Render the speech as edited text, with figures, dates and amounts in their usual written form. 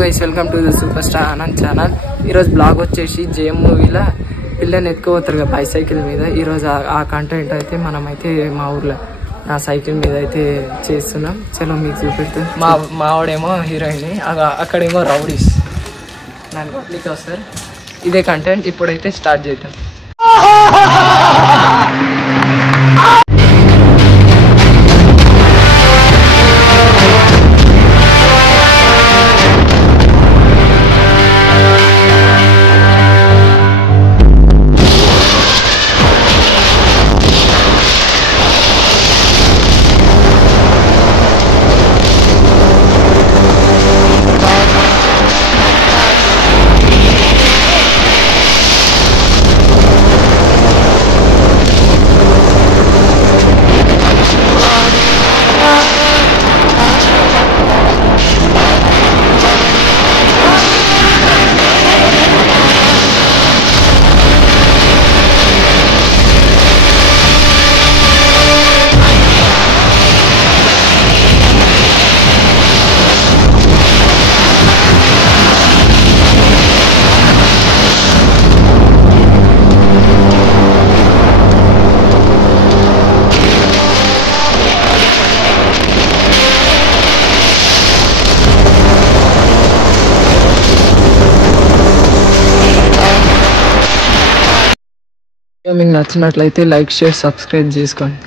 Guys welcome to the super star Anand channel. ఈరోజు blog వచ్చేసి JM మూవీలో పిల్లని ఎత్తుకోపోతారు కదా బైసైకిల్ మీద. ఈరోజు ఆ కంటెంట్ అయితే మనమైతే మా ఊర్లో నా సైకిల్ మీద అయితే చేస్తున్నాం. చలో మీకు చూపెడుతుంది. మావాడేమో హీరోయిన్, అక్కడేమో రౌడీస్ నాకు పబ్లిక్ వస్తారు. ఇదే కంటెంట్ ఇప్పుడైతే స్టార్ట్ చేద్దాం. మీకు నచ్చినట్లయితే లైక్, షేర్, సబ్స్క్రైబ్ చేసుకోండి.